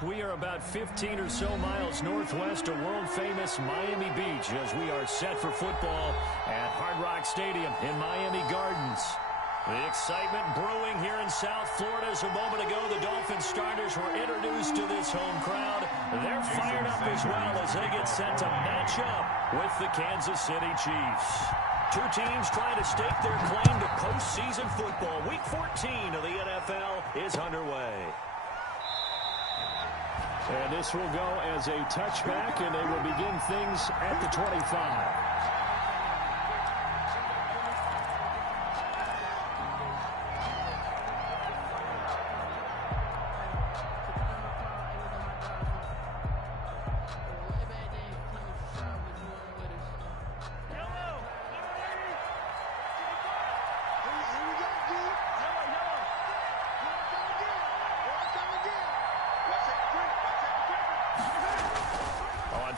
We are about 15 or so miles northwest of world-famous Miami Beach as we are set for football at Hard Rock Stadium in Miami Gardens. The excitement brewing here in South Florida as a moment ago the Dolphins starters were introduced to this home crowd. They're fired up as well as they get set to match up with the Kansas City Chiefs. Two teams trying to stake their claim to postseason football. Week 14 of the NFL is underway. And this will go as a touchback, and they will begin things at the 25.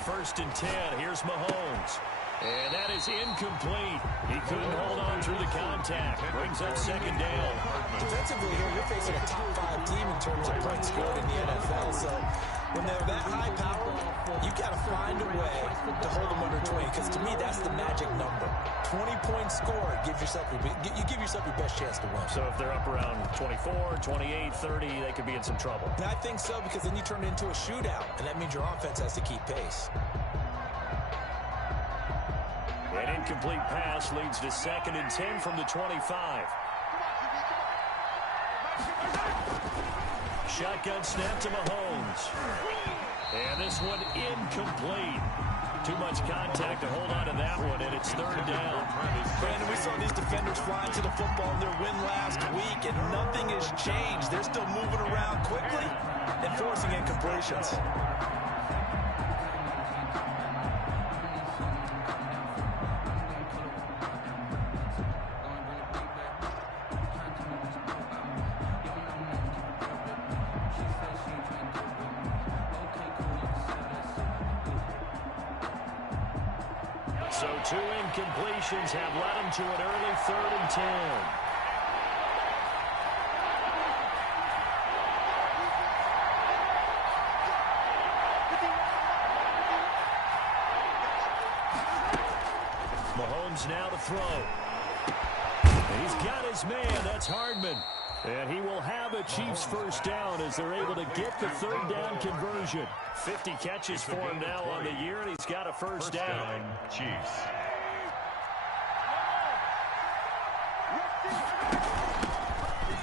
First and 10, here's Mahomes. And that is incomplete. He couldn't hold on through the contact. Brings up second down. Defensively here, you're facing a top 5 team in terms of points scored in the NFL. So when they're that high power, you've got to find a way to hold them under 20. Because to me, that's the magic number. 20 points scored, you give yourself your best chance to win. So if they're up around 24, 28, 30, they could be in some trouble. And I think so, because then you turn it into a shootout, and that means your offense has to keep pace. An incomplete pass leads to second and 10 from the 25. Shotgun snap to Mahomes. And this one incomplete. Too much contact to hold on to that one, and it's third down. Brandon, we saw these defenders flying to the football in their win last week, and nothing has changed. They're still moving around quickly and forcing incompletions. So two incompletions have led him to an early third and 10. Mahomes now to throw. He's got his man. That's Hardman. And he will have a Chiefs first down as they're able to get the third down conversion. 50 catches for him now on the year, and he's got a first down. Chiefs.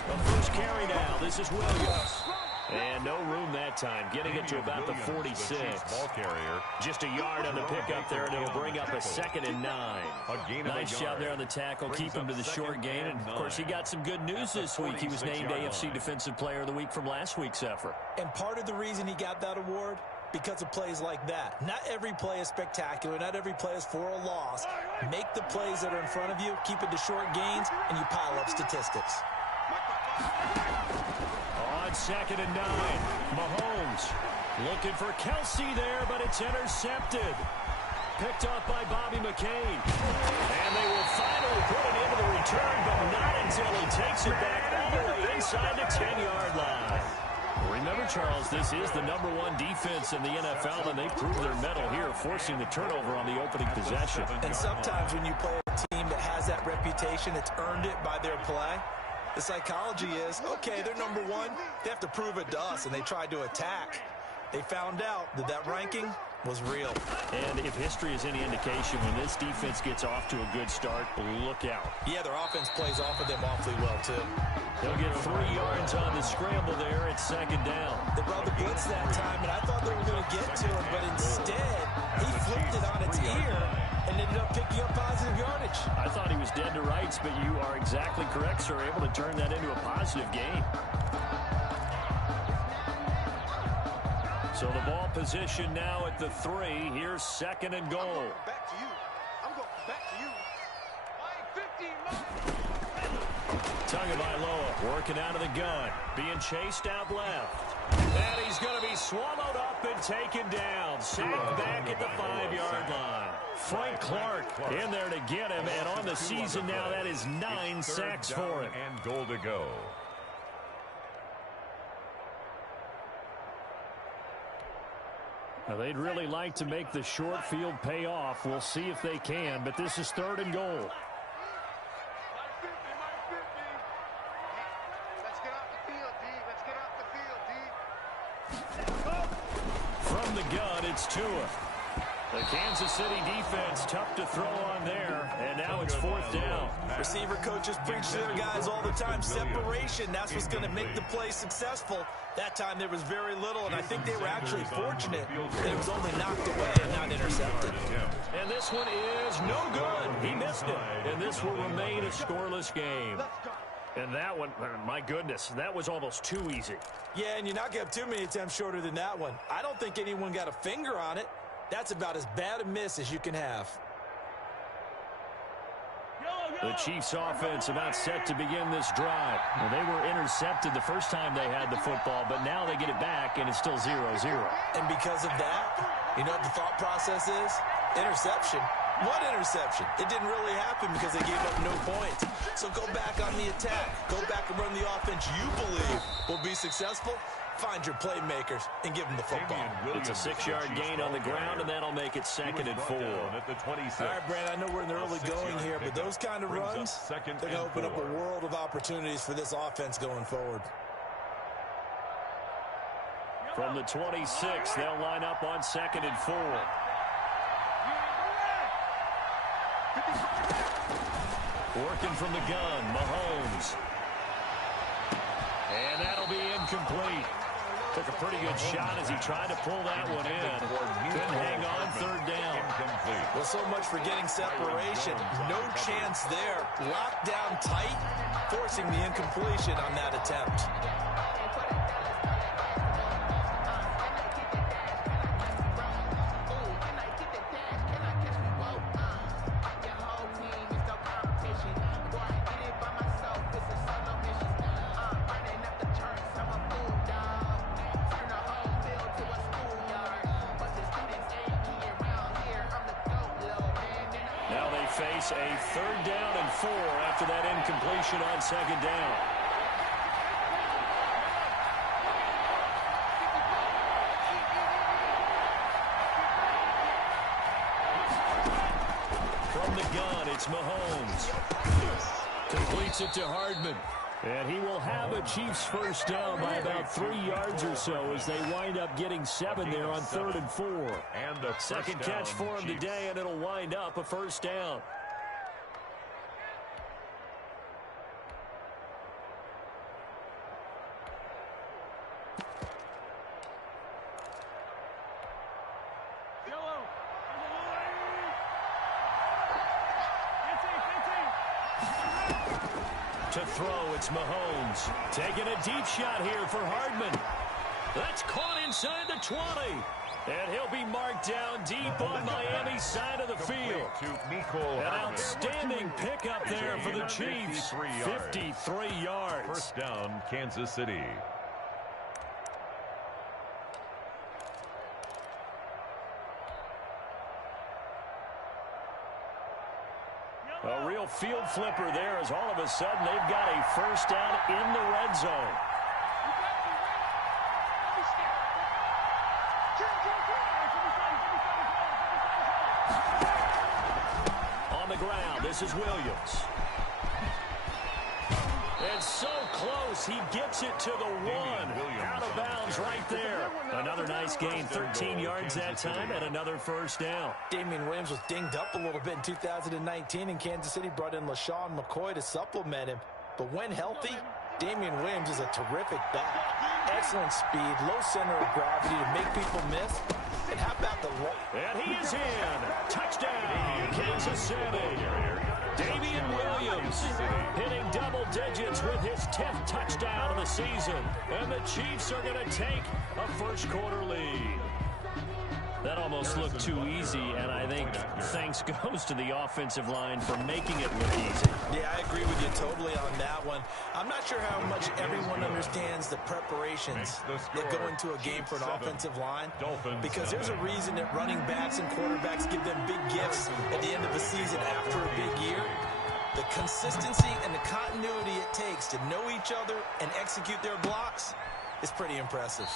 The first carry now. This is Williams. And no room that time, getting it to about the 46. Ball carrier. Just a yard on the pickup there, and it'll bring up a second and 9. Nice job there on the tackle, keep him to the short gain. And, of course, he got some good news this week. He was named AFC Defensive Player of the Week from last week's effort. And part of the reason he got that award, because of plays like that. Not every play is spectacular. Not every play is for a loss. Make the plays that are in front of you, keep it to short gains, and you pile up statistics. On second and 9, Mahomes looking for Kelsey there, but it's intercepted. Picked off by Bobby McCain. And they will finally put it into the return, but not until he takes it back all the way inside the 10-yard line. Remember, Charles, this is the #1 defense in the NFL, and they proved their mettle here, forcing the turnover on the opening possession. And sometimes when you play a team that has that reputation, it's earned it by their play. The psychology is, okay, they're #1. They have to prove it to us, and they tried to attack. They found out that that ranking was real. And if history is any indication, when this defense gets off to a good start, look out. Yeah, their offense plays off of them awfully well, too. They'll get 3 yards on the scramble there at second down. They brought the blitz that time, and I thought they were going to get to him, but instead, he flipped it on its ear and ended up picking up positive yardage. I thought he was dead to rights, but you are exactly correct, sir. Able to turn that into a positive gain. So the ball position now at the 3. Here's second and goal. I'm going back to you. I'm going back to you. Tagovailoa working out of the gun. Being chased out left. And he's going to be swallowed up and taken down. Sacked back at the 5-yard line. Frank Clark in there to get him. And on the season now, that is 9 sacks for him. And goal to go. 3rd down and 9 and goal to go. Now, they'd really like to make the short field pay off. We'll see if they can, but this is 3rd and goal. Let's get off the field, D. Let's get off the field, D. From the gun, it's Tua. The Kansas City defense tough to throw on there, and now it's 4th down. Receiver coaches preach to their guys all the time. Separation, that's what's going to make the play successful. That time there was very little, and I think they were actually fortunate that it was only knocked away and not intercepted. And this one is no good. He missed it. And this will remain a scoreless game. And that one, my goodness, that was almost too easy. Yeah, and you're not going to have too many attempts shorter than that one. I don't think anyone got a finger on it. That's about as bad a miss as you can have. The Chiefs offense about set to begin this drive. Well, they were intercepted the first time they had the football, but now they get it back, and it's still 0-0. And because of that, you know what the thought process is? Interception. What interception? It didn't really happen because they gave up no points. So go back on the attack. Go back and run the offense you believe will be successful. Find your playmakers and give them the football. It's a 6-yard gain on the ground, and that'll make it 2nd and 4. All right, Brand, I know we're in the early going here, but those kind of runs, they're going to open up a world of opportunities for this offense going forward. From the 26, they'll line up on 2nd and 4. Working from the gun, Mahomes. And that'll be incomplete. Took a pretty good shot as he tried to pull that one in. Couldn't hang on 3rd down. Well, so much for getting separation. No chance there. Locked down tight, forcing the incompletion on that attempt. Face a 3rd down and 4 after that incompletion on 2nd down. From the gun, it's Mahomes. Completes it to Hardman. And he will have a Chiefs 1st down by about 3 yards or so as they wind up getting 7 there on 3rd and 4. And the 2nd catch for him today, and it'll wind up a 1st down. To throw, it's Mahomes. Taking a deep shot here for Hardman. That's caught inside the 20. And he'll be marked down deep on Miami's side of the field. An outstanding pickup there for the Chiefs. 53 yards. 1st down, Kansas City. A real field flipper there as all of a sudden they've got a 1st down in the red zone. On the ground, this is Williams. And so close, he gets it to the 1. Out of bounds right there. Another nice gain, 13 yards that time, and another 1st down. Damian Williams was dinged up a little bit in 2019, and Kansas City brought in LaShawn McCoy to supplement him. But when healthy, Damian Williams is a terrific back. Excellent speed, low center of gravity to make people miss. And how about the... And he is in. Touchdown, Kansas City. Damian Williams hitting double digits with his 10th touchdown of the season. And the Chiefs are going to take a 1st quarter lead. That almost looked too easy, and I think thanks goes to the offensive line for making it look easy. Yeah, I agree with you totally on that one. I'm not sure how much everyone understands the preparations that go into a game for an offensive line, because there's a reason that running backs and quarterbacks give them big gifts at the end of the season after a big year. The consistency and the continuity it takes to know each other and execute their blocks is pretty impressive.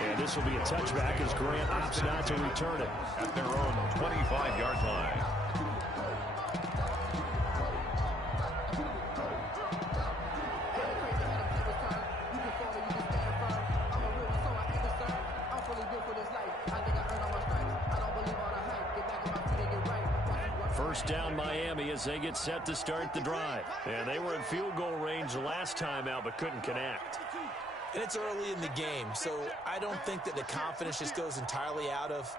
And this will be a touchback as Grant opts not to return it. At their own 25-yard line. First down Miami as they get set to start the drive. And they were in field goal range last time out but couldn't connect. And it's early in the game, so I don't think that the confidence just goes entirely out of,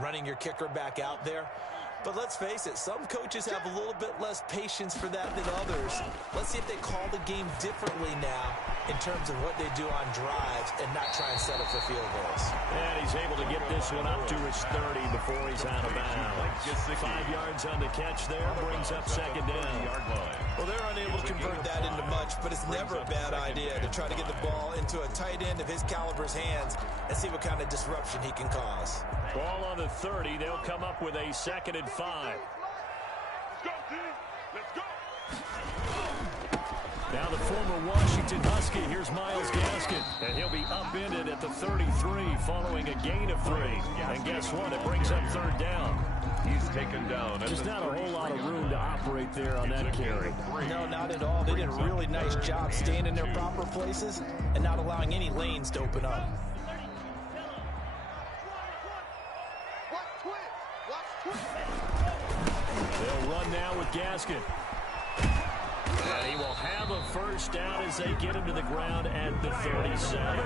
running your kicker back out there. But let's face it, some coaches have a little bit less patience for that than others. Let's see if they call the game differently now in terms of what they do on drives and not try and settle for field goals. And he's able to get this one up to his 30 before he's out of bounds. 5 yards on the catch there, brings up second down. Well, they're unable to convert that into much, but it's never a bad idea to try to get the ball into a tight end of his caliber's hands and see what kind of disruption he can cause. Ball on the 30. They'll come up with a 2nd and 5. Let's go, team. Let's go. Now the former Washington Husky. Here's Myles Gaskin. And he'll be upended at the 33 following a gain of 3. And guess what? It brings up 3rd down. He's taken down. Just not a whole lot of room to operate there on that carry. No, not at all. They did a really nice job staying in their proper places and not allowing any lanes to open up. They'll run now with Gaskin. And he will have a first down as they get him to the ground at the 37.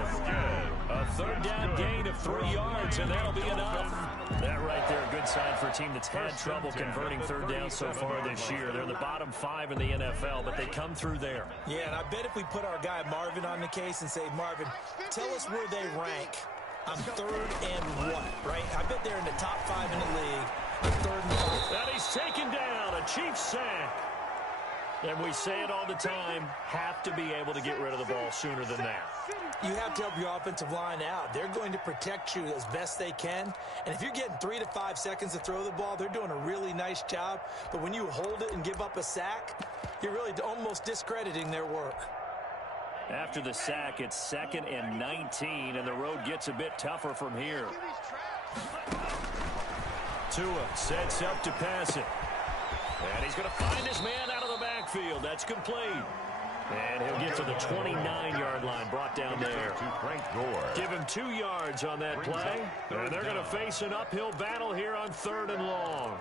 A 3rd down gain of 3 yards, and that'll be enough. That right there, a good sign for a team that's had trouble converting 3rd down so far this year. They're the bottom 5 in the NFL, but they come through there. Yeah, and I bet if we put our guy Marvin on the case and say, Marvin, tell us where they rank on 3rd and what, right? I bet they're in the top 5 in the league. 3rd and 5. And he's taken down, a Chiefs sack. And we say it all the time, have to be able to get rid of the ball sooner than that. You have to help your offensive line out. They're going to protect you as best they can. And if you're getting 3 to 5 seconds to throw the ball, they're doing a really nice job. But when you hold it and give up a sack, you're really almost discrediting their work. After the sack, it's 2nd and 19, and the road gets a bit tougher from here. Tua sets up to pass it. And he's going to find his man out of the backfield. That's complete. And he'll get to the 29-yard line, brought down there. Give him 2 yards on that play. And they're going to face an uphill battle here on 3rd and long.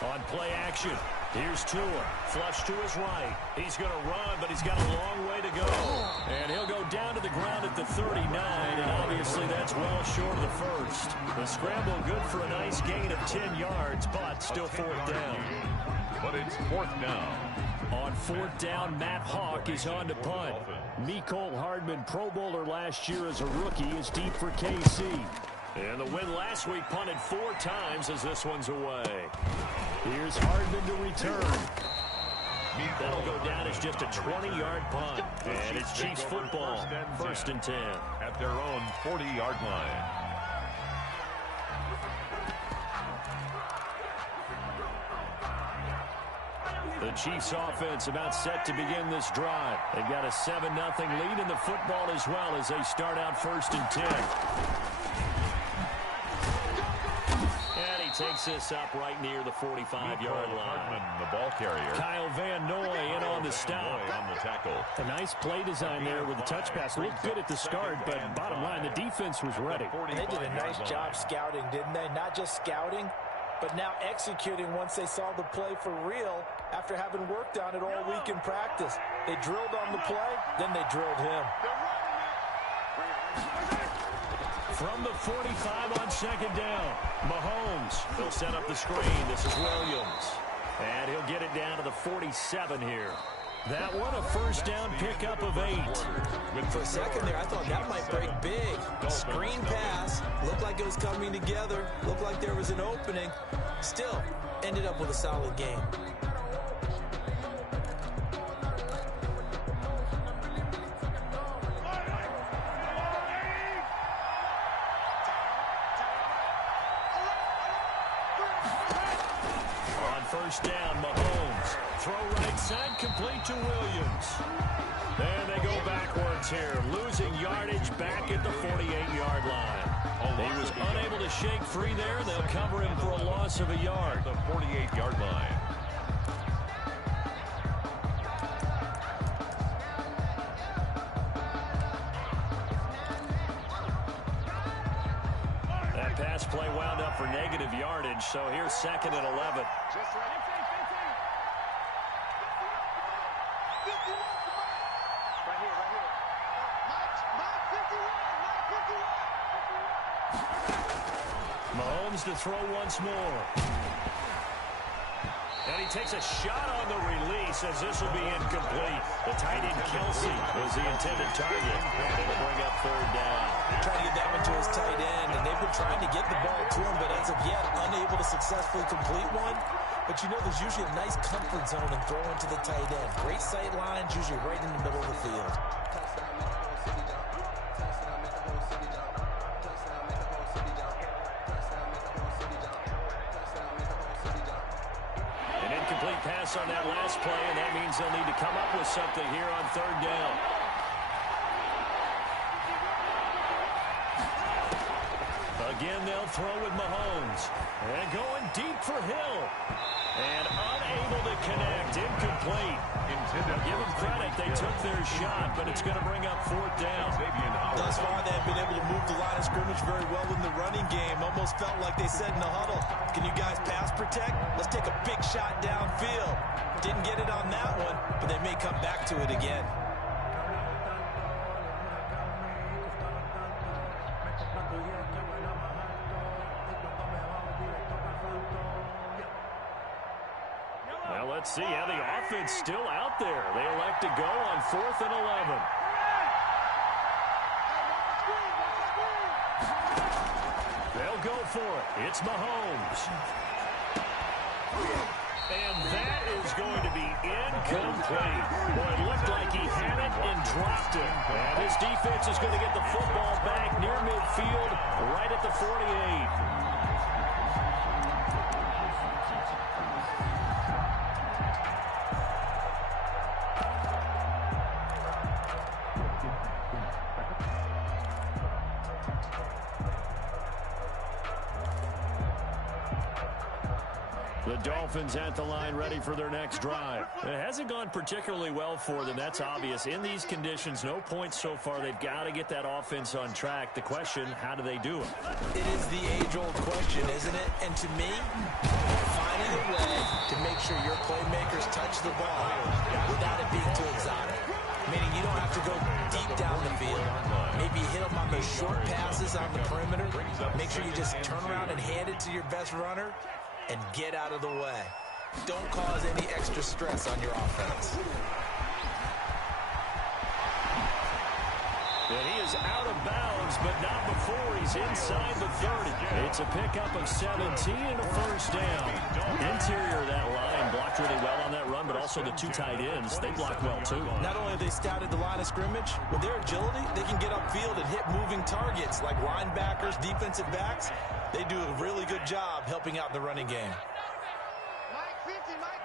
On play action, here's Tua, flush to his right. He's going to run, but he's got a long way to go. And he'll go down to the ground at the 39, and obviously that's well short of the first. The scramble good for a nice gain of 10 yards, but still 4th down. But it's 4th down. On 4th down, Matt Hawk is on to punt. Mecole Hardman, Pro Bowler last year as a rookie, is deep for KC. And the win last week punted 4 times as this one's away. Here's Hardman to return. That'll go down as just a 20-yard punt. And it's Chiefs football, 1st and 10. At their own 40-yard line. The Chiefs offense about set to begin this drive. They've got a 7-0 lead in the football as well as they start out 1st and 10. And he takes this up right near the 45-yard line. Hardman, the ball carrier. Kyle Van Noy in on the stop. On the tackle. A nice play design there with the touch pass. Looked good at the start, but bottom line, the defense was ready. They did a nice job scouting, didn't they? Not just scouting, but now executing once they saw the play for real after having worked on it all week in practice. They drilled on the play, then they drilled him. From the 45 on 2nd down, Mahomes. They'll set up the screen. This is Williams. And he'll get it down to the 47 here. That one a 1st down pickup of 8. For a second there, I thought that might break big. Screen pass. Looked like it was coming together. Looked like there was an opening. Still, ended up with a solid game. first down. Mahomes. Throw right side, complete to Williams. And they go backwards here, losing yardage back at the 48-yard line. He was unable to shake free there. They'll cover him for a loss of a yard. The 48-yard line. That pass play wound up for negative yardage, so here's 2nd and 11. Mahomes to throw once more. And he takes a shot on the release as this will be incomplete. The tight end Kelsey was the intended target. And it'll bring up 3rd down. Trying to get that one to his tight end, and they've been trying to get the ball to him, but as of yet, unable to successfully complete one. But you know, there's usually a nice comfort zone in throwing to the tight end. Great sight lines, usually right in the middle of the field. An incomplete pass on that last play, and that means they'll need to come up with something here on 3rd down. Again, they'll throw with Mahomes. And going deep for Hill. And unable to connect. Incomplete. Give them credit. They took their shot, but it's going to bring up 4th down. Thus far, they've been able to move the line of scrimmage very well in the running game. Almost felt like they said in the huddle, can you guys pass protect? Let's take a big shot downfield. Didn't get it on that one, but they may come back to it again. Well, let's see how the offense still out there. They elect to go on 4th and 11. They'll go for it. It's Mahomes. And that is going to be incomplete. Boy, it looked like he had it and dropped it. And his defense is going to get the football back near midfield, right at the 48. The Dolphins at the line, ready for their next drive. It hasn't gone particularly well for them. That's obvious. In these conditions, no points so far. They've got to get that offense on track. The question, how do they do it? It is the age-old question, isn't it? And to me, finding a way to make sure your playmakers touch the ball without it being too exotic. Meaning you don't have to go deep down the field. Maybe hit them on those short passes on the perimeter. Make sure you just turn around and hand it to your best runner and get out of the way. Don't cause any extra stress on your offense. And he is out of bounds, but not before he's inside the 30. It's a pickup of 17 and a first down. Interior of that line blocked really well on that run, but also the 2 tight ends, they blocked well too. Not only have they scouted the line of scrimmage, with their agility, they can get upfield and hit moving targets like linebackers, defensive backs. They do a really good job helping out the running game. Mike 50, Mike.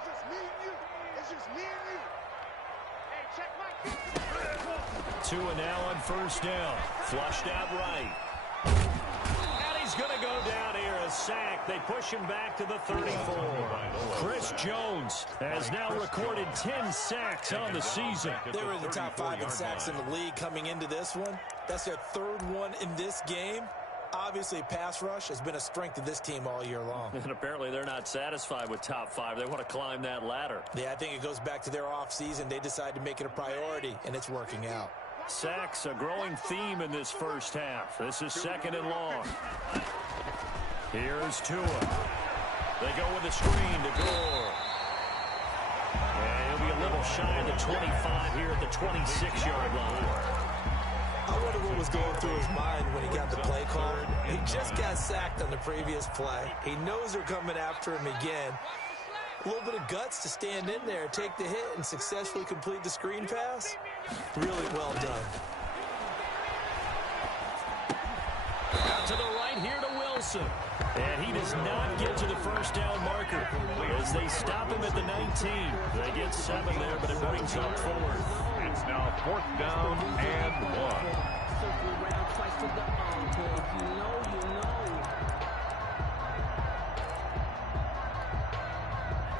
It's just me and you. It's just me and you. Hey, check Mike 50. 2 and now on first down. Flushed out right. And he's going to go down here, a sack. They push him back to the 34. Chris Jones has now recorded 10 sacks on the season. They were in the top 5 in sacks in the league coming into this one. That's their 3rd one in this game. Obviously, pass rush has been a strength of this team all year long. And apparently they're not satisfied with top 5. They want to climb that ladder. Yeah, I think it goes back to their offseason. They decided to make it a priority, and it's working out. Sacks, a growing theme in this first half. This is 2nd and long. Here's Tua. They go with the screen to Gore. And he'll be a little shy of the 25 here at the 26-yard line. I wonder what was going through his mind when he got the play call. He just got sacked on the previous play. He knows they're coming after him again. A little bit of guts to stand in there, take the hit, and successfully complete the screen pass. Really well done. Out to the right here to Wilson. Wilson. And he does not get to the first down marker as they stop him at the 19. They get 7 there, but it brings up forward. It's now 4th down and 1.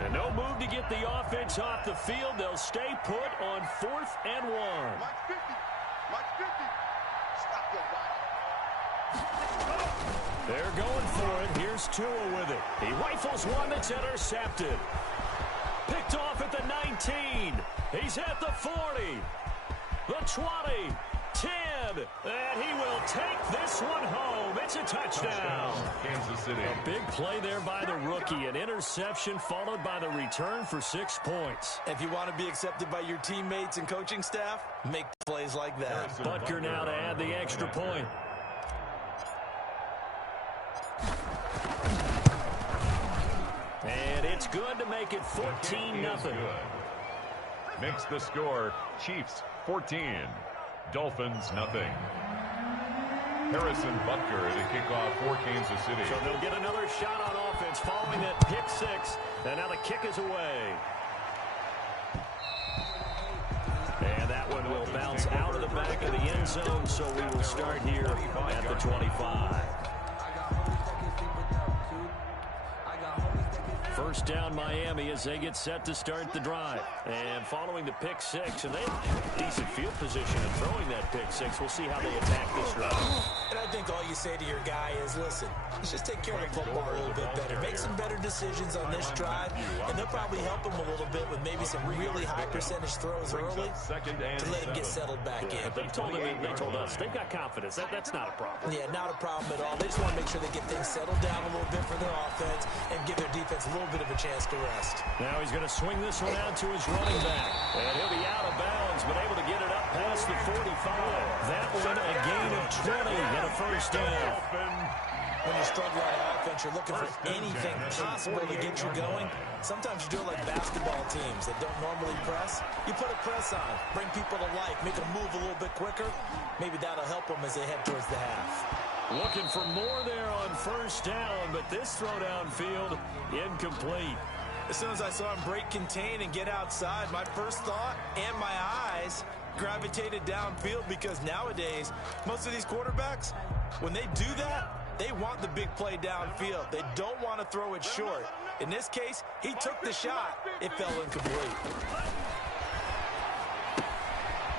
And no move to get the offense off the field. They'll stay put on 4th and 1. Mike 50. Mike 50. Stop your body. They're going for it. Here's Tua with it. He rifles one that's intercepted. Picked off at the 19. He's at the 40. The 20. 10. And he will take this one home. It's a touchdown. Kansas City. A big play there by the rookie. An interception followed by the return for 6 points. If you want to be accepted by your teammates and coaching staff, make plays like that. Butker now to add the extra point. And it's good to make it 14-0. Makes the score Chiefs 14, Dolphins nothing. Harrison Butker to kick off for Kansas City. So they'll get another shot on offense following that pick 6. And now the kick is away. And that one will bounce out of the back of the end zone, so we will start here at the 25. First down Miami as they get set to start the drive. And following the pick 6, and they have decent field position in throwing that pick 6. We'll see how they attack this drive. And I think all you say to your guy is, listen, let's just take care of the football a little bit better. Make some better decisions on this drive, and they'll probably help him a little bit with maybe some really high percentage throws early to let him get settled back in. They told us they've got confidence. That's not a problem. Yeah, not a problem at all. They just want to make sure they get things settled down a little bit for their offense and give their defense a little bit of a chance to rest. Now he's going to swing this one out to his running back. And he'll be out of bounds, but able to get it up past the 45. That one a gain of 20 and a first down. When you struggle on offense, you're looking for anything possible to get you going. Sometimes you do it like basketball teams that don't normally press. You put a press on, bring people to life, make them move a little bit quicker. Maybe that'll help them as they head towards the half. Looking for more there on first down, but this throw downfield incomplete. As soon as I saw him break contain and get outside, my first thought and my eyes gravitated downfield, because nowadays, most of these quarterbacks, when they do that, they want the big play downfield. They don't want to throw it short. In this case, he took the shot. It fell incomplete.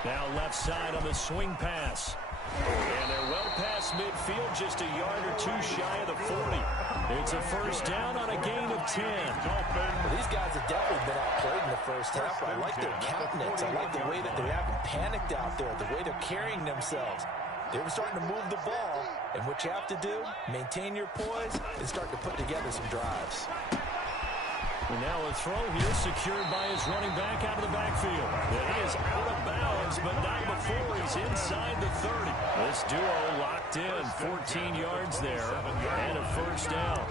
Now left side on the swing pass. And they're well past midfield, just a yard or 2 shy of the 40. It's a first down on a gain of 10. Well, these guys have definitely been outplayed in the first half. I like their countenance. I like the way that they haven't panicked out there, the way they're carrying themselves. They were starting to move the ball, and what you have to do, maintain your poise and start to put together some drives. And now a throw here secured by his running back out of the backfield. And he is out of bounds, but not before he's inside the 30. This duo locked in, 14 yards there, and a first down.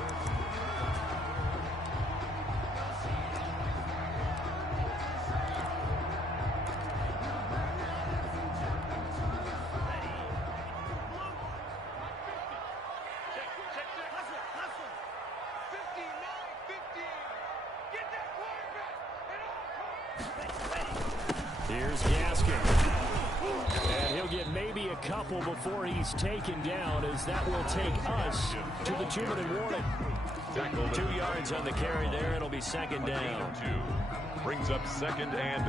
Here's Gaskin. And he'll get maybe a couple before he's taken down, as that will take us to the 2-minute warning. 2 yards on the carry there. It'll be second down. Brings up 2nd and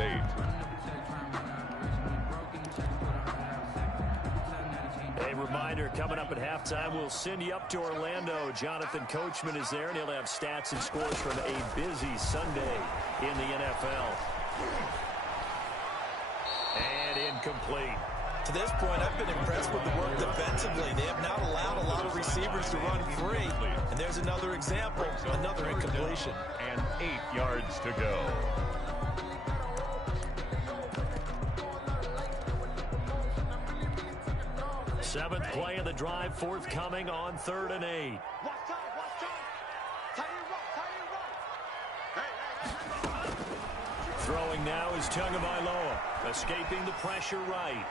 8. A reminder, coming up at halftime, we'll send you up to Orlando. Jonathan Coachman is there, and he'll have stats and scores from a busy Sunday in the NFL. And incomplete. To this point, I've been impressed with the work defensively. They have not allowed a lot of receivers to run free. And there's another example, another incompletion. And 8 yards to go. Seventh play of the drive, forthcoming on 3rd and 8. Watch out, watch out. Tie your rope, tie your rope. Hey. Throwing now is Tagovailoa, escaping the pressure right.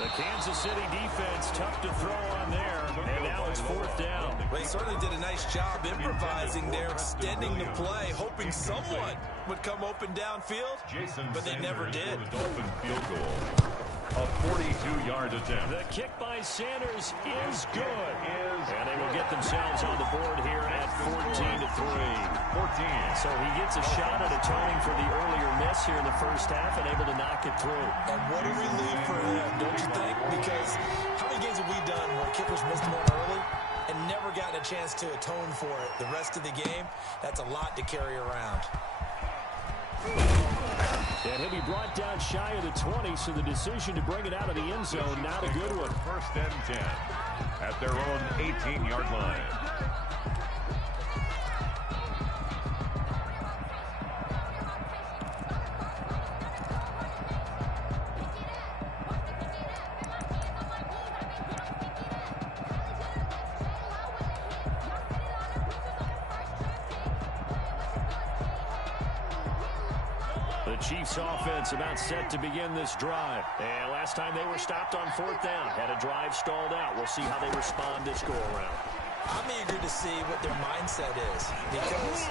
The Kansas City defense tough to throw on there, and now it's 4th down. They certainly did a nice job improvising there, extending the play, hoping someone would come open downfield, but they never did. The Dolphin field goal. A 42-yard attempt. The kick by Sanders is good. And they will get themselves on the board here at 14-3. 14. So he gets a shot at atoning for the earlier miss here in the first half and able to knock it through. And what a relief for him, don't you think? Because how many games have we done where kickers missed one early and never gotten a chance to atone for it the rest of the game? That's a lot to carry around. And he'll be brought down shy of the 20, so the decision to bring it out of the end zone, not a good one. 1st and 10 at their own 18-yard line. The Chiefs offense about set to begin this drive. And last time they were stopped on 4th down, had a drive stalled out. We'll see how they respond this go-around. I'm eager to see what their mindset is, because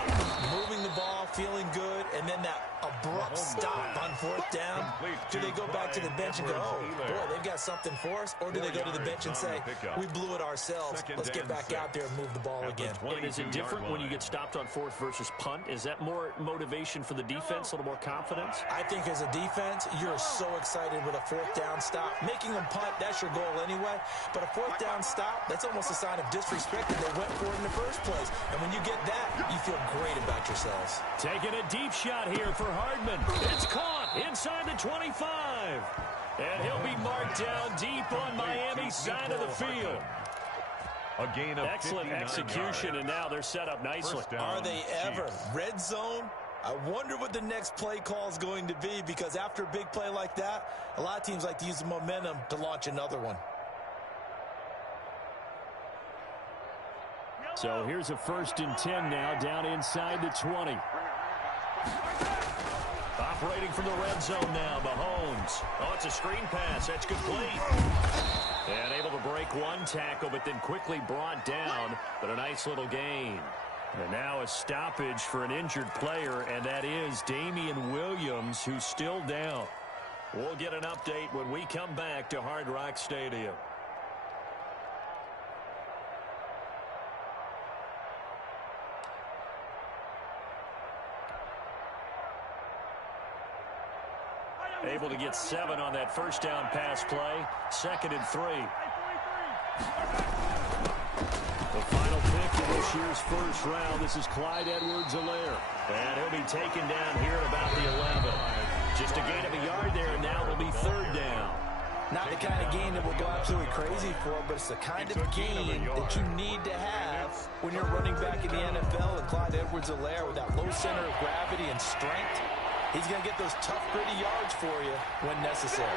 moving the ball, feeling good, and then that abrupt stop on 4th down, do they go back to the bench and go, oh, boy, they've got something for us, or do they go to the bench and say, we blew it ourselves, let's get back out there and move the ball again? And is it different when you get stopped on 4th versus punt? Is that more motivation for the defense, a little more confidence? I think as a defense, you're so excited with a 4th down stop. Making them punt, that's your goal anyway, but a 4th down stop, that's almost a sign of disrespect that they went for it in the first place. And when you get that, you feel great about yourselves. Taking a deep shot here for Hardman. It's caught inside the 25. And he'll be marked down deep on Miami's side of the field. A gain of excellent execution, and now they're set up nicely. Are they ever? Red zone? I wonder what the next play call is going to be, because after a big play like that, a lot of teams like to use the momentum to launch another one. So here's a 1st and 10 now, down inside the 20. Operating from the red zone now, Mahomes. Oh, it's a screen pass. That's complete. And able to break one tackle, but then quickly brought down. But a nice little gain. And now a stoppage for an injured player, and that is Damian Williams, who's still down. We'll get an update when we come back to Hard Rock Stadium. Able to get 7 on that 1st down pass play. 2nd and 3. The final pick in this year's 1st round. This is Clyde Edwards-Helaire. And he'll be taken down here at about the 11. Just a gain of a yard there, and now it'll be 3rd down. Not the kind of gain that we'll go absolutely crazy for, but it's the kind of gain that you need to have when you're running back in the NFL. And Clyde Edwards-Helaire, with that low center of gravity and strength, he's going to get those tough, gritty yards for you when necessary.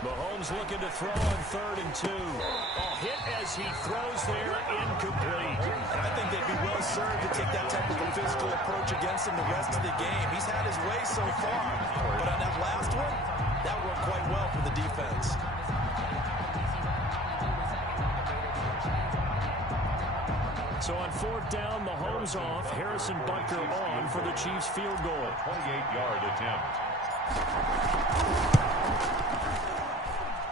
Mahomes looking to throw on 3rd and 2. Oh, hit as he throws there, incomplete. And I think they'd be well served to take that type of a physical approach against him the rest of the game. He's had his way so far, but on that last one, that worked quite well for the defense. So on 4th down, Mahomes off, Harrison Butker on for the Chiefs field goal. 28-yard attempt.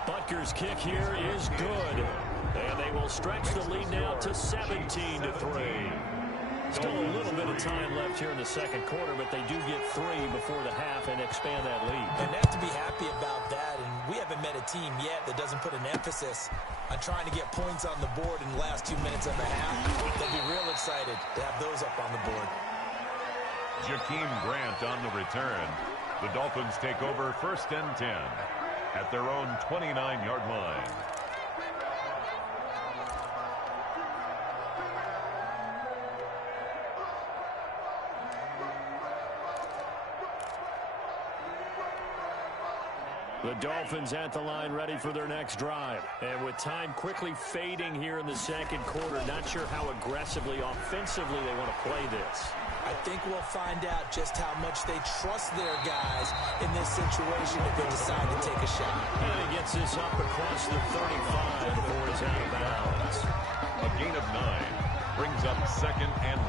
Butker's kick here is good. And they will stretch the lead now to 17-3. Still a little bit of time left here in the 2nd quarter, but they do get 3 before the half and expand that lead. And they have to be happy about that, and we haven't met a team yet that doesn't put an emphasis on trying to get points on the board in the last 2 minutes of the half. They'll be real excited to have those up on the board. Jakeem Grant on the return. The Dolphins take over 1st and 10 at their own 29-yard line. The Dolphins at the line ready for their next drive. And with time quickly fading here in the second quarter, not sure how aggressively, offensively they want to play this. I think we'll find out just how much they trust their guys in this situation if they decide to take a shot. And he gets this up across the 35 before he's out of bounds. A gain of 9 brings up 2nd and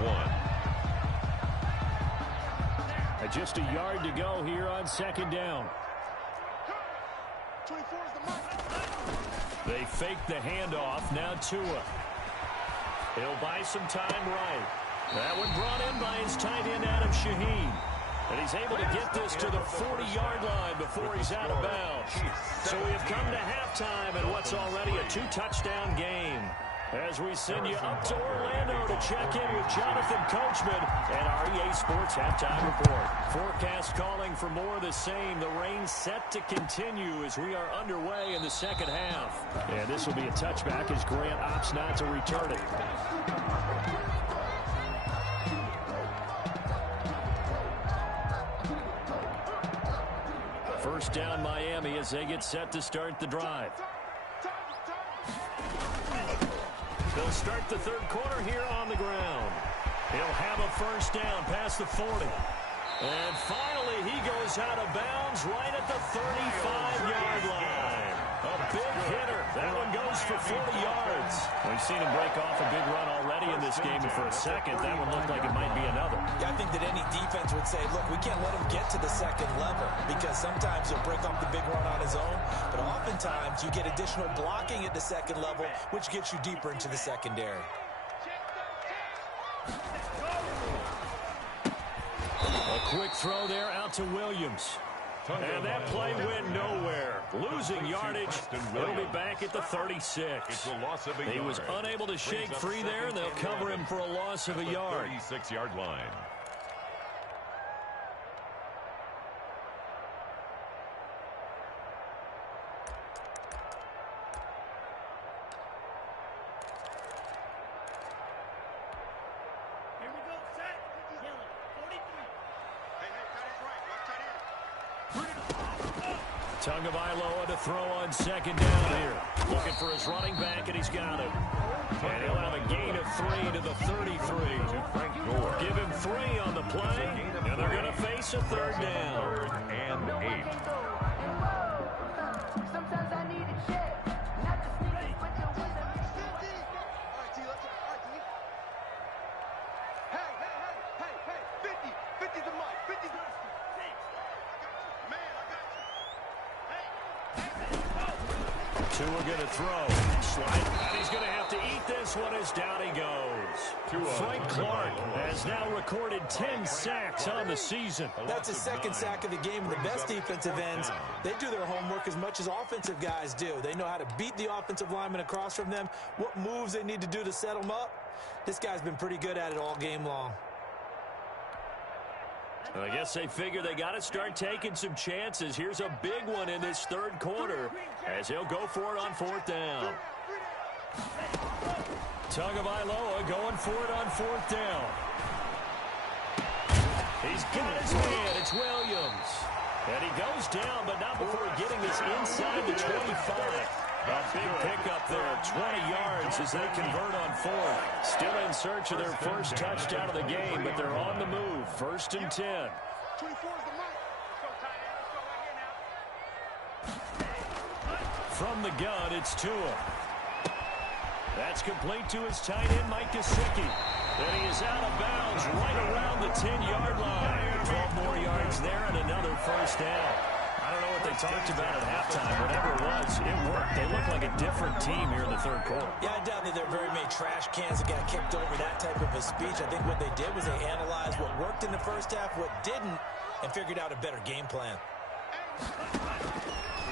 1. Just a yard to go here on 2nd down. 24 is the mark. They fake the handoff. Now Tua. He'll buy some time right. That one brought in by his tight end, Adam Shaheen. And he's able to get this to the 40-yard line before he's out of bounds. So we have come to halftime in what's already a 2-touchdown game. As we send you up to Orlando to check in with Jonathan Coachman and our EA Sports Halftime Report. Forecast calling for more of the same. The rain set to continue as we are underway in the second half. And this will be a touchback as Grant opts not to return it. First down Miami as they get set to start the drive. They'll start the third quarter here on the ground. He'll have a first down past the 40. And finally, he goes out of bounds right at the 35-yard line. A big hitter. That one goes for 40 yards. We've seen him break off a big run already in this game, and for a second, that one looked like it might be another. Yeah, I think that any defense would say, look, we can't let him get to the second level because sometimes he'll break off the big run on his own, but oftentimes you get additional blocking at the second level, which gets you deeper into the secondary. A quick throw there out to Williams. And that play went nowhere. Losing yardage. He'll be back at the 36. He was unable to shake free there, and they'll cover him for a loss of a yard. 36-yard line. Tagovailoa to throw on second down here. Looking for his running back, and he's got him. And he'll have a gain of 3 to the 33. Give him 3 on the play, and they're going to face a third down. 3rd and 8. Sometimes I need a check. Not just sneakers, but your wisdom is 50. All right, T, let's go. All right, T. Hey, 50. 50's the mic. 50's the Tua going to throw. Slide. And he's going to have to eat this one as down he goes. Frank Clark has now recorded 10 sacks on the season. That's his second sack of the game. And the best defensive ends, they do their homework as much as offensive guys do. They know how to beat the offensive lineman across from them, what moves they need to do to set them up. This guy's been pretty good at it all game long. I guess they figure they got to start taking some chances. Here's a big one in this third quarter as he'll go for it on 4th down. Tagovailoa going for it on 4th down. He's got his man. It's Williams. And he goes down, but not before getting this inside the 25. A big pickup there, 20 yards as they convert on 4th. Still in search of their first touchdown of the game, but they're on the move. 1st and 10. 24 is the mic. Let's go, tight end. Let's go right here now. From the gun, it's Tua. That's complete to his tight end, Mike Gesicki. And he is out of bounds right around the 10-yard line. 12 more yards there and another first down. I don't know what they talked about at halftime. Whatever it was, it worked. They look like a different team here in the third quarter. Yeah, I doubt that there are very many trash cans that got kicked over that type of a speech. I think what they did was they analyzed what worked in the first half, what didn't, and figured out a better game plan.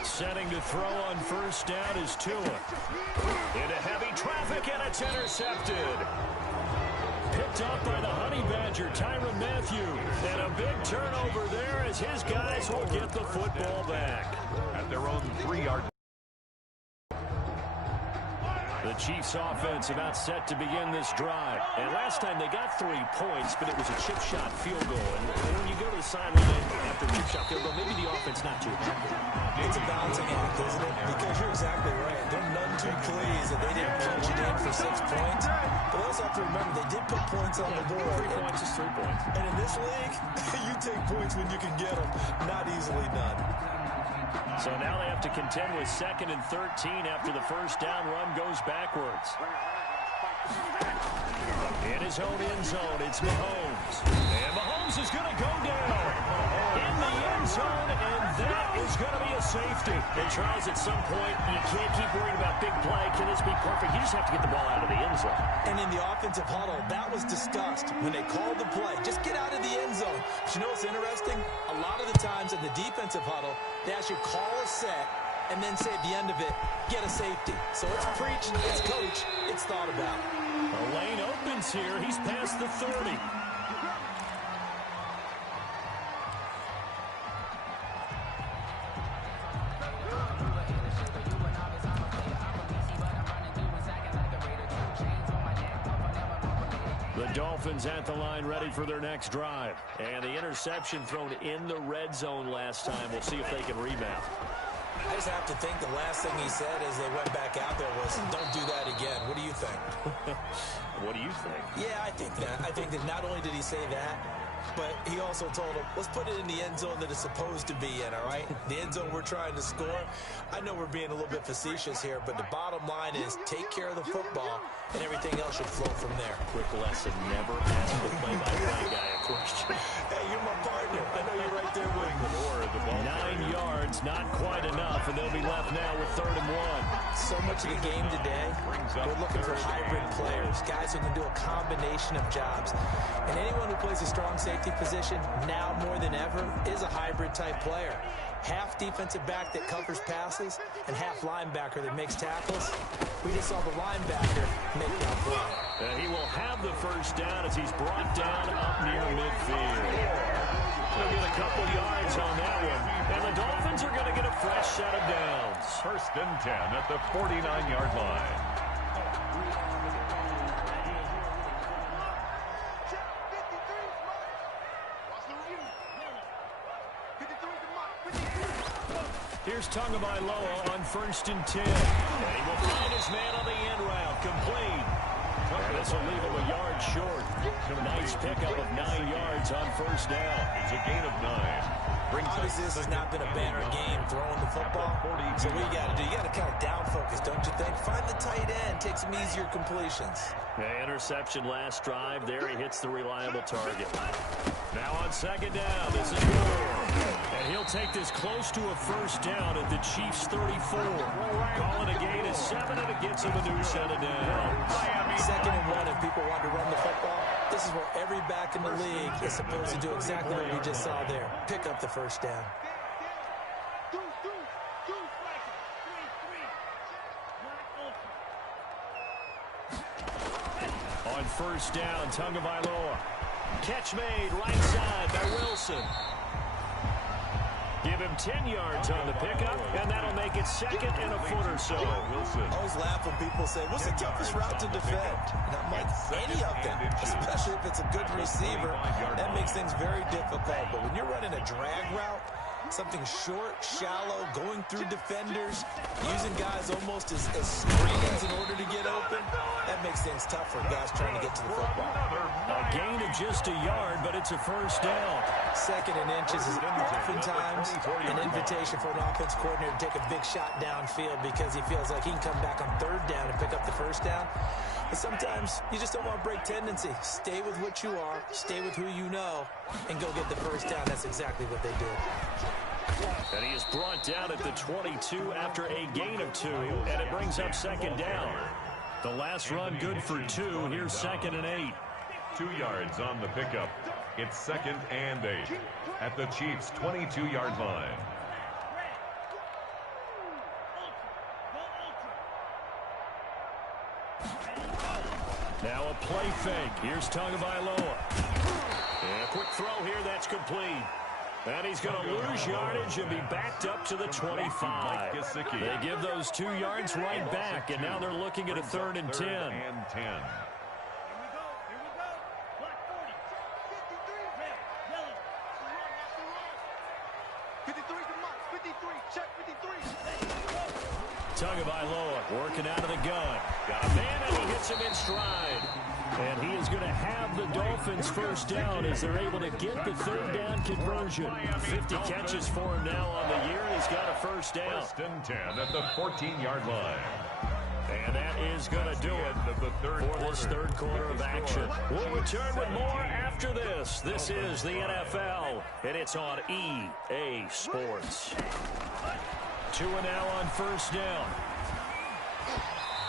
Setting to throw on first down is Tua. Into heavy traffic, and it's intercepted. Picked up by the Honey Badger, Tyrann Mathieu. And a big turnover there as his guys will get the football back. At their own 3-yard. The Chiefs offense about set to begin this drive. And last time they got 3 points, but it was a chip shot field goal. And when you go to the sideline after a chip shot field goal, maybe the offense not too happy. It's a balancing act, isn't it? Because you're exactly right. They're none too pleased that they didn't punch it in for 6 points. But also have to remember, they did put points on the board. 3 points is 3 points. And in this league, you take points when you can get them. Not easily done. So now they have to contend with 2nd and 13 after the first down run goes backwards. In his own end zone, it's Mahomes. And Mahomes is going to go down in the end zone, and that is going to be a safety. And Charles, at some point, you can't keep worrying about big play. Can this be perfect? You just have to get the ball out of the end zone. And in the offensive huddle, that was discussed when they called the play. Just get out of the end zone. But you know what's interesting? A lot of the times in the defensive huddle, they actually call a set and then say at the end of it, get a safety. So it's preached, it's coached, it's thought about. The lane opens here. He's past the 30. The Dolphins at the line ready for their next drive. And the interception thrown in the red zone last time. We'll see if they can rebound. I just have to think the last thing he said as they went back out there was, don't do that again. What do you think? What do you think? Yeah, I think that. I think that not only did he say that, but he also told him, let's put it in the end zone that it's supposed to be in, all right? The end zone we're trying to score. I know we're being a little bit facetious here, but the bottom line is take care of the football, and everything else should flow from there. Quick lesson, never ask the play-by-play guy a question. Hey, you're my partner. I know you're right there with me. 9 yards, not quite enough, and they'll be left now with 3rd and 1. So much of the game today, we're looking for hybrid players, guys who can do a combination of jobs. And anyone who plays a strong safety position, now more than ever, is a hybrid-type player. Half defensive back that covers passes and half linebacker that makes tackles. We just saw the linebacker make that play. And he will have the first down as he's brought down up near midfield. He'll get a couple yards on that one. And the Dolphins are going to get a fresh set of downs. 1st and 10 at the 49-yard line. Here's Tagovailoa on 1st and 10. And he will find his man on the end route. Complete. And this will leave him a yard short. Nice pickup of 9 yards on 1st down. It's a gain of 9. Obviously, this has not been a banner game throwing the football. So what you got to do, you got to kind of down focus, don't you think? Find the tight end, take some easier completions. Interception last drive. There he hits the reliable target. Now on 2nd down, this is Moore. And he'll take this close to a first down at the Chiefs' 34. Calling a gain of 7, and it gets him a new set of downs. 2nd and 1, if people want to run the football, this is where every back in the league is supposed to do exactly what we just saw there. Pick up the first down. On 1st down, Tagovailoa. Catch made right side by Wilson. Give him 10 yards on the pickup, and that'll make it 2nd and a foot or so. Wilson. I always laugh when people say, what's the toughest route to defend? And I'm like, any of them, especially if it's a good receiver. That makes things very difficult. But when you're running a drag route, something short, shallow, going through defenders, using guys almost as screens in order to get open, that makes things tough for guys trying to get to the football. A gain of just a yard, but it's a first down. 2nd and inches is oftentimes an invitation for an offense coordinator to take a big shot downfield because he feels like he can come back on 3rd down and pick up the first down. But sometimes you just don't want to break tendency. Stay with what you are, stay with who you know, and go get the first down. That's exactly what they did. And he is brought down at the 22 after a gain of 2, and it brings up 2nd down. The last run good for 2. Here's 2nd and 8. 2 yards on the pickup. It's 2nd and 8 at the Chiefs' 22-yard line. Now a play fake. Here's Tagovailoa. And a quick throw here. That's complete. And he's going to lose yardage and be backed up to the 25. They give those 2 yards right back, and now they're looking at a 3rd and 10. Tagovailoa working out of the gun. Got a man, and he hits him in stride. And he is going to have the Dolphins first down as they're able to get the 3rd down conversion. 50 catches for him now on the year, and he's got a first down. 1st and 10 at the 14-yard line. And that is going to do it for this 3rd quarter of action. We'll return with more after this. This is the NFL, and it's on EA Sports. 2 now on 1st down.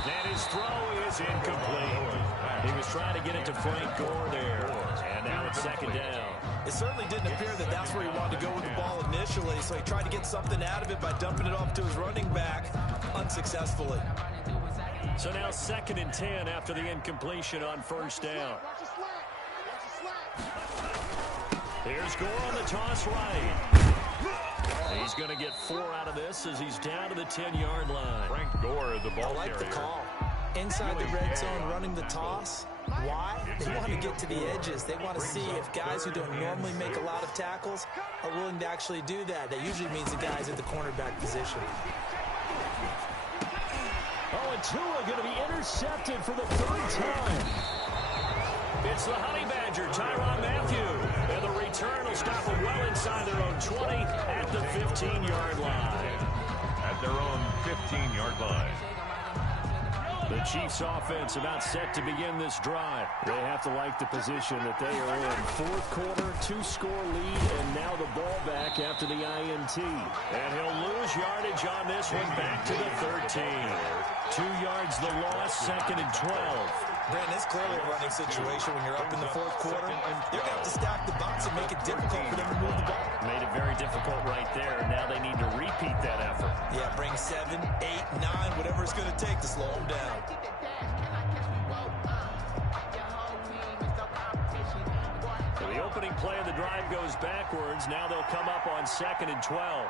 And his throw is incomplete. He was trying to get it to Frank Gore there. And now it's 2nd down. It certainly didn't appear that that's where he wanted to go with the ball initially, so he tried to get something out of it by dumping it off to his running back unsuccessfully. So now 2nd and 10 after the incompletion on 1st down. Here's Gore on the toss right. He's going to get 4 out of this as he's down to the 10-yard line. Frank Gore, the ball I like carrier. the call. Inside the red zone, running the toss. Why? They want to get to the edges. They want to see if guys who don't normally make a lot of tackles are willing to actually do that. That usually means the guys at the cornerback position. Oh, and Tua going to be intercepted for the 3rd time. It's the Honey Badger, Tyrann Mathieu. And the return will stop them well inside their own 20 at the 15-yard line. At their own 15-yard line. The Chiefs offense about set to begin this drive. They have to like the position that they are in. 4th quarter, 2-score lead, and now the ball back after the INT. And he'll lose yardage on this one back to the 13. 2 yards the loss, 2nd and 12. Brandon, it's clearly a running situation when you're up in the 4th quarter. They're going to have to stack the box and make it difficult for them to move the ball. Made it very difficult right there. Now they need to repeat that effort. Yeah, bring 7, 8, 9, whatever it's going to take to slow them down. So the opening play of the drive goes backwards. Now they'll come up on 2nd and 12.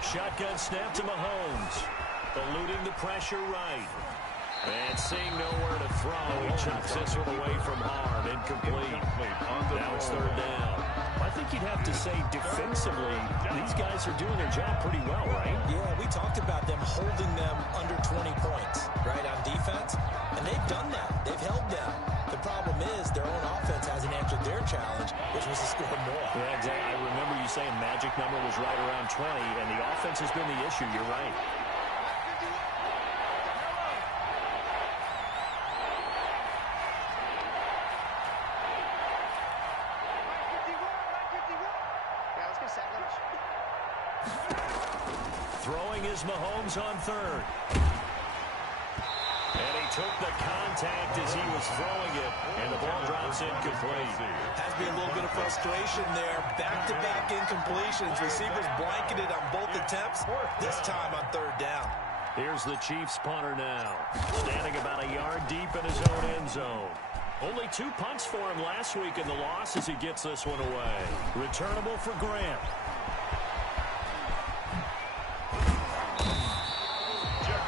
Shotgun snap to Mahomes. Eluding the pressure right. And seeing nowhere to throw, he chucks this one away from harm. Incomplete. Now it's 3rd down. I think you'd have to say defensively, these guys are doing their job pretty well, right? Yeah, we talked about them holding them under 20 points, right, on defense. And they've done that. They've held them. The problem is their own offense hasn't answered their challenge, which was to score more. Yeah, exactly. I remember you saying magic number was right around 20, and the offense has been the issue. You're right. Throwing is Mahomes on 3rd. And he took the contact as he was throwing it, and the ball drops incomplete. Has been a little bit of frustration there. Back-to-back incompletions. Receivers blanketed on both attempts, this time on 3rd down. Here's the Chiefs punter now, standing about a yard deep in his own end zone. Only 2 punts for him last week in the loss as he gets this one away. Returnable for Grant.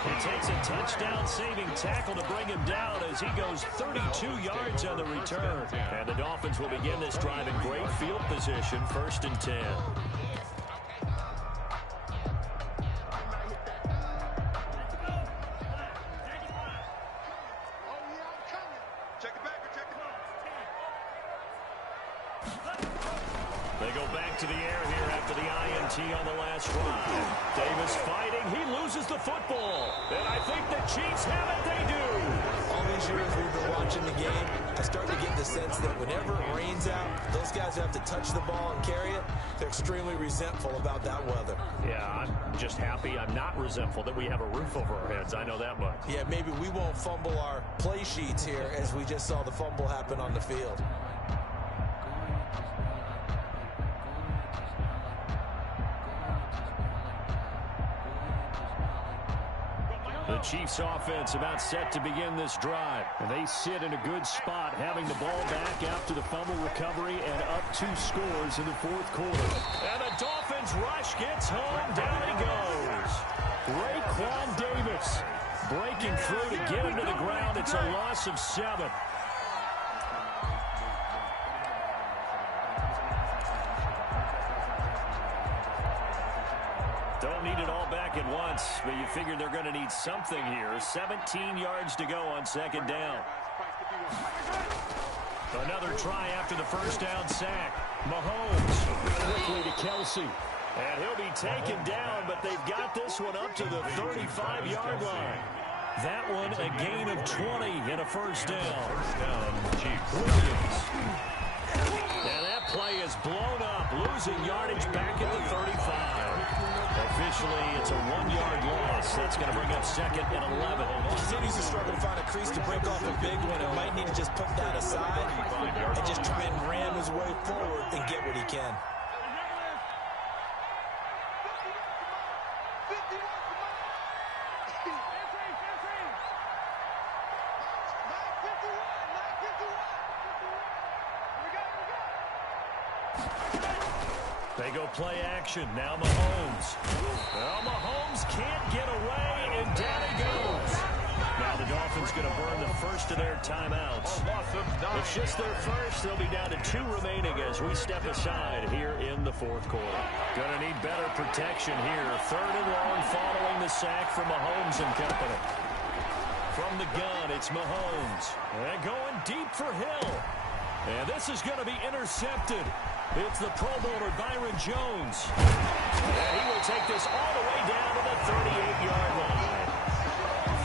He takes a touchdown-saving tackle to bring him down as he goes 32 yards on the return. And the Dolphins will begin this drive in great field position, 1st and 10. They go back to the air here after the INT on the last drive. Davis fighting. He loses the football. And I think the Chiefs have it. They do. All these years we've been watching the game, I start to get the sense that whenever it rains out, those guys who have to touch the ball and carry it, they're extremely resentful about that weather. Yeah, I'm just happy I'm not resentful that we have a roof over our heads. I know that much. Yeah, maybe we won't fumble our play sheets here as we just saw the fumble happen on the field. The Chiefs offense about set to begin this drive. And they sit in a good spot, having the ball back after the fumble recovery and up 2 scores in the fourth quarter. And the Dolphins rush gets home. Down he goes. Raekwon Davis breaking through to get him to the ground. It's a loss of 7. Don't need it all back at once, but you figure they're going to need something here. 17 yards to go on second down. Another try after the first down sack. Mahomes quickly to Kelsey. And he'll be taken down, but they've got this one up to the 35-yard line. That one a gain of 20 and a first down. Williams. And that play is blown up, losing yardage back at the 35. Officially, it's a 1-yard loss. That's going to bring up second and 11. He continues to struggle to find a crease to break off a big one. It might need to just put that aside and just try and ram his way forward and get what he can. They go play action. Now Mahomes. Well, Mahomes can't get away, and down he goes. Now the Dolphins going to burn the first of their timeouts. It's just their first. They'll be down to 2 remaining as we step aside here in the fourth quarter. Going to need better protection here. 3rd and long following the sack from Mahomes and company. From the gun, it's Mahomes. And going deep for Hill. And this is going to be intercepted. It's the Pro Bowler Byron Jones. And he will take this all the way down to the 38-yard line.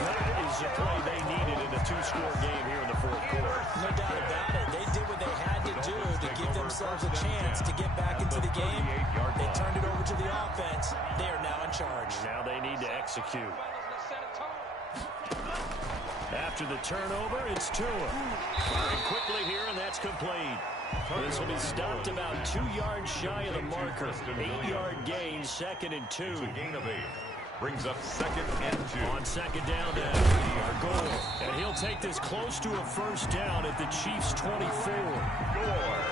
That is the play they needed in a 2-score game here in the fourth quarter. No doubt about it. They did what they had to do to give themselves a chance to get back into the game. They turned it over to the offense. They are now in charge. Now they need to execute. After the turnover, it's Tua. Firing quickly here, and that's complete. This will be stopped about 2 yards shy of the marker. 8-yard gain, 2nd and 2. It's a gain of 8. Brings up 2nd and 2. On second down now, our goal. And he'll take this close to a first down at the Chiefs' 24. Gore.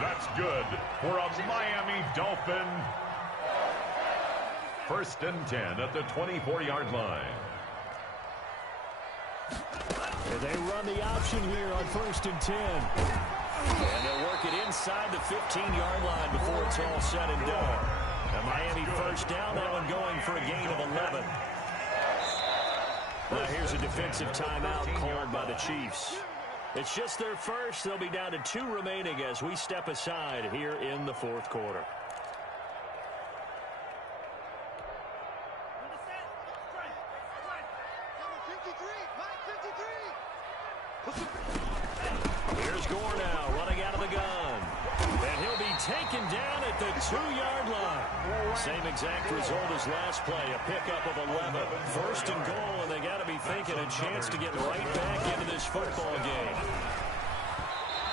That's good for a Miami Dolphin. 1st and 10 at the 24-yard line. And they run the option here on 1st and 10. And they'll work it inside the 15-yard line before it's all said and done. The Miami first down, that one going for a gain of 11. Now here's a defensive timeout called by the Chiefs. It's just their first. They'll be down to 2 remaining as we step aside here in the fourth quarter. Here's Gore now, running out of the gun. And he'll be taken down at the 2-yard line. Same exact result as last play, a pickup of 11. 1st and goal, and they got to be thinking a chance to get right back into this football game.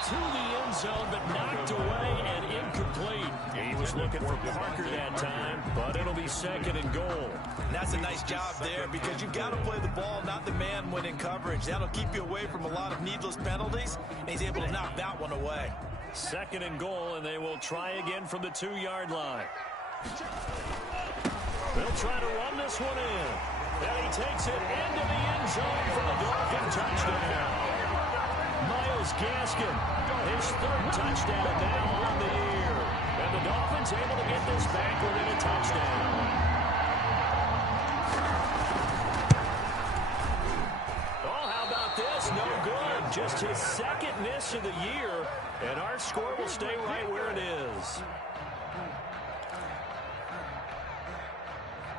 To the end zone, but knocked away and incomplete. He was looking for Parker that time, but it'll be 2nd and goal. And that's a nice job there because you've got to play the ball, not the man when in coverage. That'll keep you away from a lot of needless penalties, and he's able to knock that one away. 2nd and goal, and they will try again from the 2-yard line. They'll try to run this one in. And he takes it into the end zone for the Dolphin touchdown. Myles Gaskin, his 3rd touchdown now on the year. And the Dolphins able to get this back within a touchdown. Oh, how about this? No good. Just his 2nd miss of the year. And our score will stay right where it is.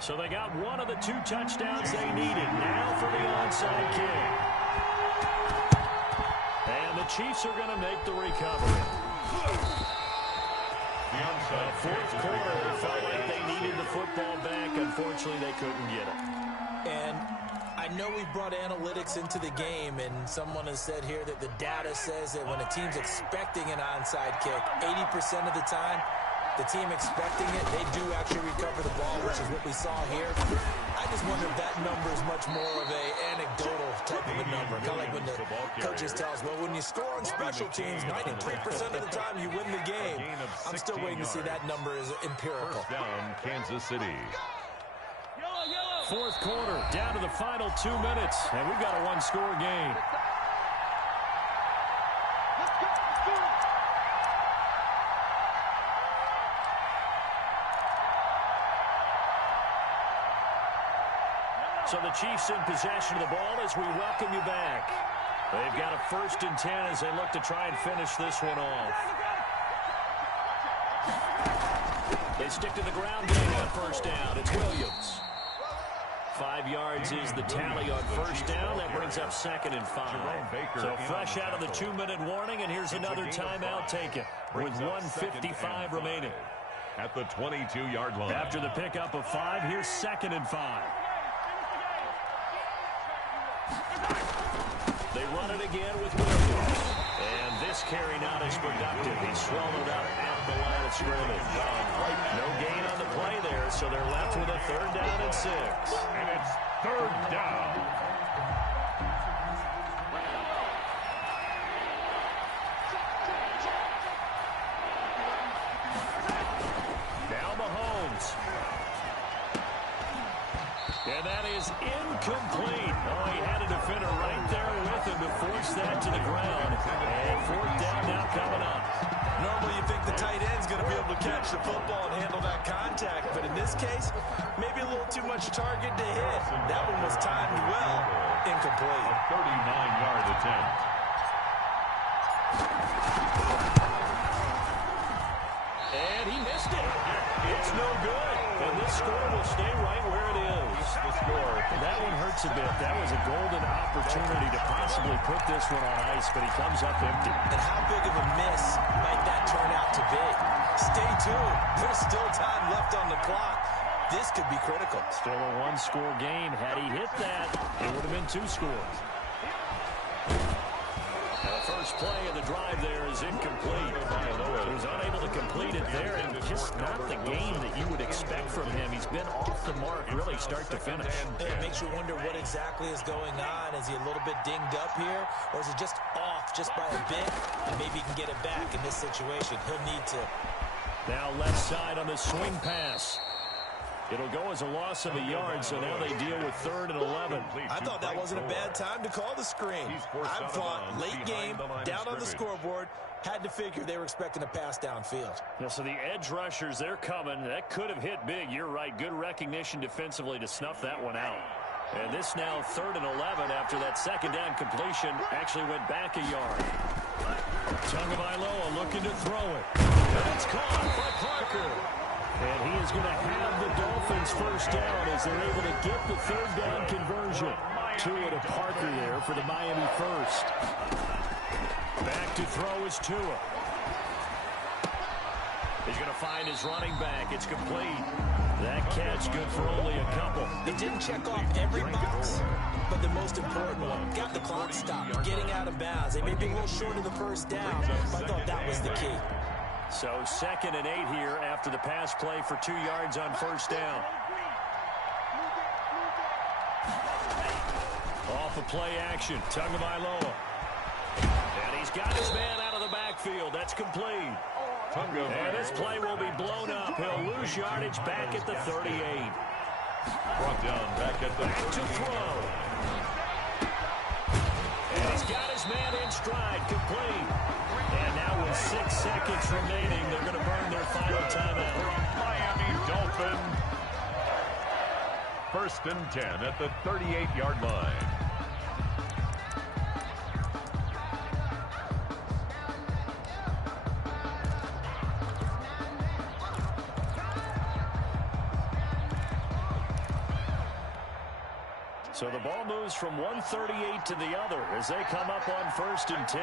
So they got one of the 2 touchdowns they needed. Now for the onside kick. And the Chiefs are going to make the recovery. The onside Fourth quarter, they felt like they needed the football back. Unfortunately, they couldn't get it. And I know we brought analytics into the game, and someone has said here that the data says that when a team's expecting an onside kick, 80% of the time, the team expecting it, they do actually recover the ball, which is what we saw here. I just wonder if that number is much more of a anecdotal type of a number. Kind of like when the coaches tell us, well, when you score on special teams, 93% of the time you win the game. I'm still waiting to see that number is empirical. First down, Kansas City. Fourth quarter, down to the final 2 minutes, and we've got a one-score game. So the Chiefs in possession of the ball as we welcome you back. They've got a 1st and 10 as they look to try and finish this one off. They stick to the ground game on 1st down. It's Williams. 5 yards is the tally on 1st down. That brings up 2nd and 5. So fresh out of the 2-minute warning, and here's another timeout taken with 1:55 remaining. At the 22-yard line. After the pickup of 5, here's 2nd and 5. They run it again with Williams. And this carry not as productive. He's swallowed up at the line of scrimmage. No gain on the play there, so they're left with a 3rd down and 6. And it's 3rd down. Now Mahomes. And that is incomplete. Oh, he had a defender right there with him to force that to the ground. And 4th down now coming up. Normally you think the tight end's going to be able to catch the football and handle that contact, but in this case, maybe a little too much target to hit. That one was timed well. Incomplete. A 39-yard attempt. And he missed it. It's no good. And this score will stay right where it is. The score. That one hurts a bit. That was a golden opportunity to possibly put this one on ice, but he comes up empty. And how big of a miss might that turn out to be? Stay tuned. There's still time left on the clock. This could be critical. Still a one-score game. Had he hit that, it would have been 2 scores. The first play of the drive there is incomplete. He was unable to complete it there, and just not the game that you would expect from him. He's been off the mark really start to finish. It makes you wonder what exactly is going on. Is he a little bit dinged up here, or is he just off just by a bit? And maybe he can get it back in this situation. He'll need to. Now left side on the swing pass. It'll go as a loss of a yard, so now they deal with 3rd and 11. I thought that wasn't a bad time to call the screen. I thought late game, down on the scoreboard, had to figure they were expecting a pass downfield. Yeah, so the edge rushers, they're coming. That could have hit big. You're right. Good recognition defensively to snuff that one out. And this now 3rd and 11 after that 2nd down completion actually went back a yard. Tagovailoa looking to throw it. And it's caught by Parker. And he is going to have the Dolphins 1st down as they're able to get the 3rd down conversion. Tua to Parker there for the Miami 1st. Back to throw is Tua. He's going to find his running back. It's complete. That catch good for only a couple. It didn't check off every box, but the most important one. Got the clock stopped, getting out of bounds. They may be a little short of the 1st down, but I thought that was the key. So 2nd and 8 here after the pass play for 2 yards on 1st down. Off of play action, Tagovailoa. And he's got his man out of the backfield. That's complete. And this play will be blown up. He'll lose yardage back at the 38. Brought down back at the back to throw. And he's got his man in stride, complete. And now with 6 seconds remaining, they're going to burn their final timeout. Miami Dolphin. 1st and 10 at the 38-yard line. So the ball moves from 138 to the other as they come up on 1st and 10.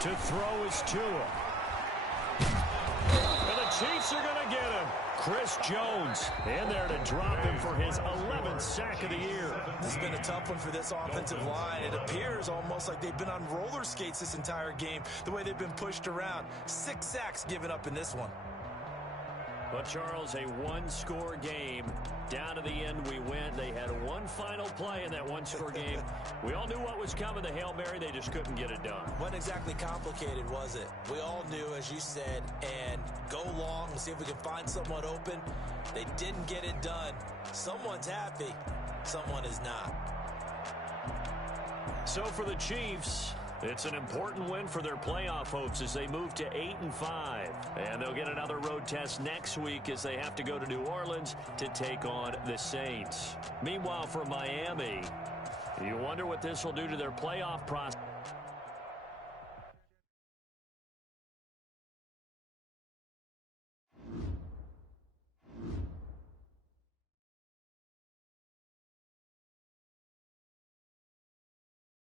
To throw is Tua. And the Chiefs are going to get him. Chris Jones in there to drop him for his 11th sack of the year. This has been a tough one for this offensive line. It appears almost like they've been on roller skates this entire game, the way they've been pushed around. 6 sacks given up in this one. But, Charles, a one-score game. Down to the end we went. They had one final play in that one-score game. We all knew what was coming, the Hail Mary. They just couldn't get it done. Wasn't exactly complicated, was it? We all knew, as you said, and go long and see if we can find someone open. They didn't get it done. Someone's happy. Someone is not. So for the Chiefs, it's an important win for their playoff hopes as they move to 8-5. And they'll get another road test next week as they have to go to New Orleans to take on the Saints. Meanwhile, for Miami, you wonder what this will do to their playoff process.